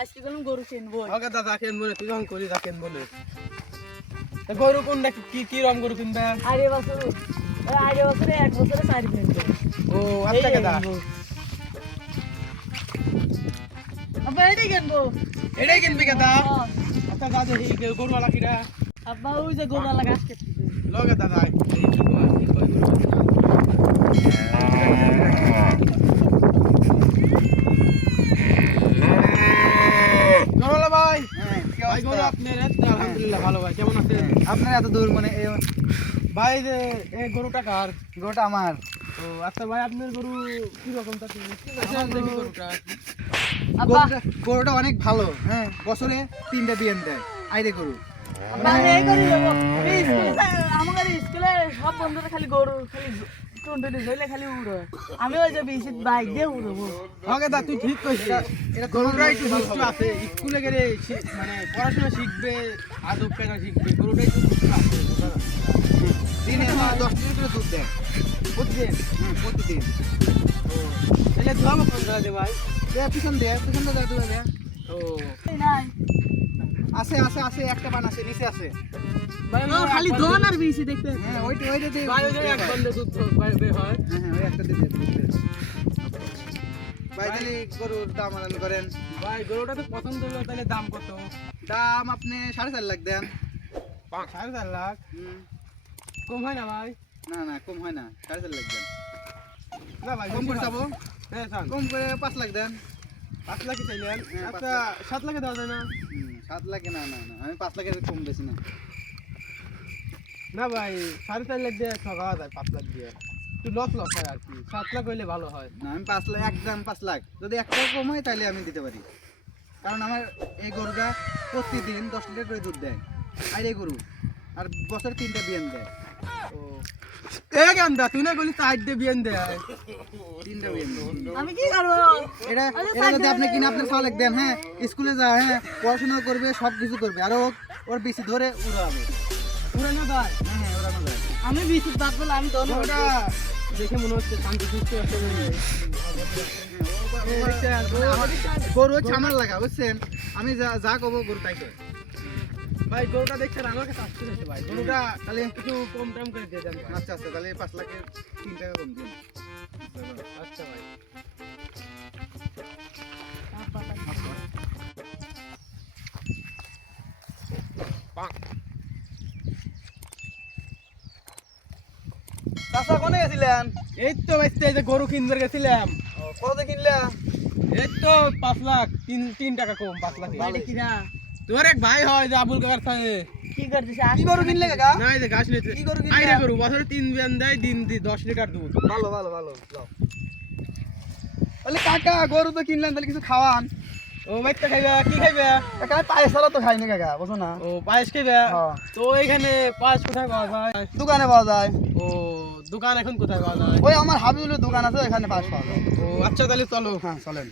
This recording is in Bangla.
আজকে কোন গরু কিনবো ওকে দাদা কিনবো না, তুই যখন করি যা কিনবো না। তা গরু কোনটা কি রকম গরু কিনবে? আরে বছরে 1 বছরে 4 কিনবো। ও আচ্ছা দাদা, আব্বা এটাই কিনবো। এটাই কিনবি দাদা? আচ্ছা দাদা এই গরুওয়ালা কিরা? আব্বা ওই যে গরুওয়ালা গাছ কেটে লগে দাদা গরুওয়ালা ভাই। ভাই গরু আপনার আলহামদুলিল্লাহ ভালো ভাই, কেমন আছেন? আপনার এত দূর মানে ভাই যে এই গরুটা কার? গরুটা আমার। ও আচ্ছা ভাই, আপনার গরু কি রকম তা দেখি গরুটা। আব্বা গরুটা অনেক ভালো, হ্যাঁ বছরে 3টা বিয়ান দেয় আইরে গরু। আব্বা এই করি যাবো আমাদের স্কুলে সব বন্ধুরা খালি গরু খালি টুনটুনি ধইলে খালি উড়ো। আমি ওই যে বিশিত বাইক দিয়ে উড়বো। ওকে দা তুই ঠিক কইছিস, এটা গরুটা একটু দুষ্টু আছে, স্কুলে গেলে মানে পড়াশোনা শিখবে, আদব কায়দা শিখবে, গরুটা একটু দুষ্টু আছে। দিনে 10 লিটার করে দুধ দেয় বুঝছেন? প্রতিদিন। তাহলে ধোয়াবো কোন জায়গাতে ভাই? পিছন দিয়ে দুধ দেয়। ও এই নাই আছে আছে আছে, একটা বান আছে নিচে আছে। ভাই ও খালি দোন আর বিশি দেখতে। হ্যাঁ ওইটা দিয়ে ভাই ওই যে এক বন্ধে দুধ বের হয়। হ্যাঁ ওই একটা দিয়ে ভাই তাহলে গরুর দাম আলাদা করেন। ভাই গরুটা তো পছন্দ হলো, তাহলে দাম কত? দাম আপনি 4.5 লাখ দেন। 4.5 লাখ কম হয় না ভাই? না না কম হয় না, 4.5 লাখ দেন। না ভাই কম করে যাবো, হ্যাঁ স্যার, কম করে 5 লাখ দেন। 5 লাখই চাইলেন? হ্যাঁ, আচ্ছা 7 লাখে দেওয়া যায় না? 7 লাখে না না না, আমি 5 লাখের কম বেশি না। না ভাই 4.5 লাখ দিয়ে ঠকাওয়া যায় 5 লাখ দিয়ে, একটু লস হয় আর কি। 7 লাখ হইলে ভালো হয়। না আমি 5 লাখ, একদম 5 লাখ। যদি 1 টাকা কম হয় তাহলে আমি দিতে পারি, কারণ আমার এই গরুটা প্রতিদিন 10 লিটার করে দুধ দেয় আইরে গরু, আর বছরে 3টা বিয়ান দেয়। ও এ গান্দা তুই না বলি 4 দিয়ে বিয়ান দেয়? 3টা বিয়ান দেয়। আমি কি করবো? এটা এটা যদি আপনি কিনে আপনার 6 লাখ দেন, হ্যাঁ স্কুলে যায়, হ্যাঁ পড়াশোনা করবে, সব কিছু করবে, আর ওর বেশি ধরে উড়াবে। পুরানো ভাই হ্যাঁ হ্যাঁ ওড়ানো যায়। আমি বিশিত বাদ বলে আমি দোন গরুটা দেখে মনে হচ্ছে শান্ত সুস্থ আছে। গরু হচ্ছে আমার লাগা, বুঝছেন? আমি যা যা কব গরু তাই করে। ভাই গরুটা দেখছেন আমার কাছে আসতে যাচ্ছে ভাই, গরুটা তাহলে একটু কম টাম করে দিয়ে দেন ভাই। আচ্ছা আচ্ছা, তাহলে 5 লাখের 3 টাকা কম দিন। আচ্ছা ভাই চাচা কোনে গেছিলেন? এই তো ভাই এই যে গরু কিনবার গেছিলাম। কত কিনলা? এই তো 5 লাখ, 3 টাকা কম 5 লাখ। বাড়ি কিনা তোর এক ভাই হয় যে আবুল কাকার থাকে। কি করতেছে? কি গরু কিনলে কাকা? না এই যে ঘাস নিতে কি গরু কিনলে? আইরে গরু বছরে 3 বিয়ান দেয়, দিন 10 লিটার দুধ। ভালো ভালো ভালো, যাও। বলে কাকা গরু তো কিনলেন, তাহলে কিছু খাওয়ান। ও ভাইটা খাইবে কি খাইবে? কাকা পায়েস ছাড়া তো খাইনি কাকা, বুঝো না? ও পায়েস খাইবে? হ্যাঁ। তো এইখানে পায়েস কোথায় পাওয়া যায়? দোকানে পাওয়া যায়। ও দোকান এখন কোথায় পাওয়া যায়? ওই আমার হাবিবুলের দোকান আছে, ওখানে পায়েস পাওয়া যায়। ও আচ্ছা তাহলে চলো। হ্যাঁ চলেন।